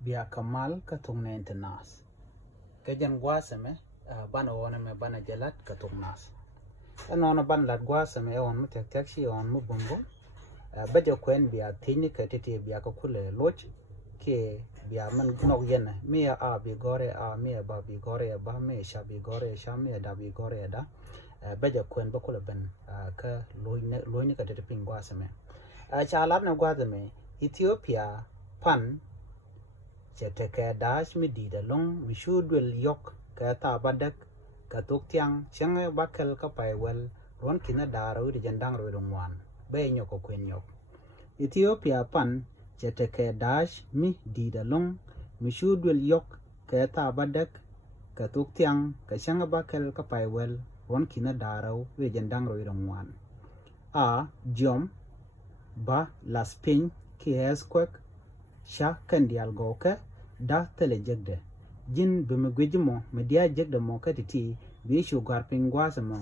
biya kamal ka tungne internas kajan gwasame bana wona me bana jalat ka tungnas anona ban lat gwasame on mu tek tek shi on mu bumbo baje kwen biya tini ka tete biya ka kule loch ke biya man nog yena mi a bi gore a mi ba bi gore ba mi sha bi gore sha mi da bi gore da baje kwen ba kule ben ka loyne ka tete ping gwasame cha lat na gwasame Ethiopia pan cheteke dash mi dida long mi shudwel yok ka ta badak ka tok tiang chang bakel ka pai wel ron kina daro di jandang ro dongwan be nyoko kwen yok Ethiopia pan cheteke dash mi dida long mi shudwel yok ka ta badak ka tok tiang ka chang bakel ka pai wel ron kina daro di jandang ro dongwan a jom ba laspin ki esquek sha kandial goke da tele jegde jin bimegwejimo media jegde mo katiti bi sugar pingwasamo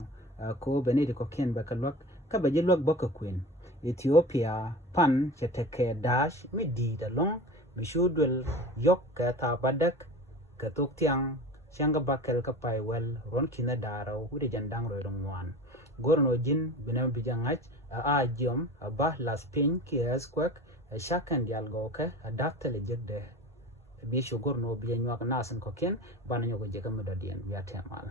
ko benedi ko ken bakalok ka baje lok baka queen Ethiopia pan cheteke dash mi di da long mi shudwel yok ka ta badak ka tok tiang changa bakel ka pai wel ron kina daro wide jandang ro wan gorno jin binam bijangach a jom ba laspin ki esquek shakan dial goke daktele jegde bi shugor no bi nyuak nasan ko ken bana nyogo jega medadien ya temal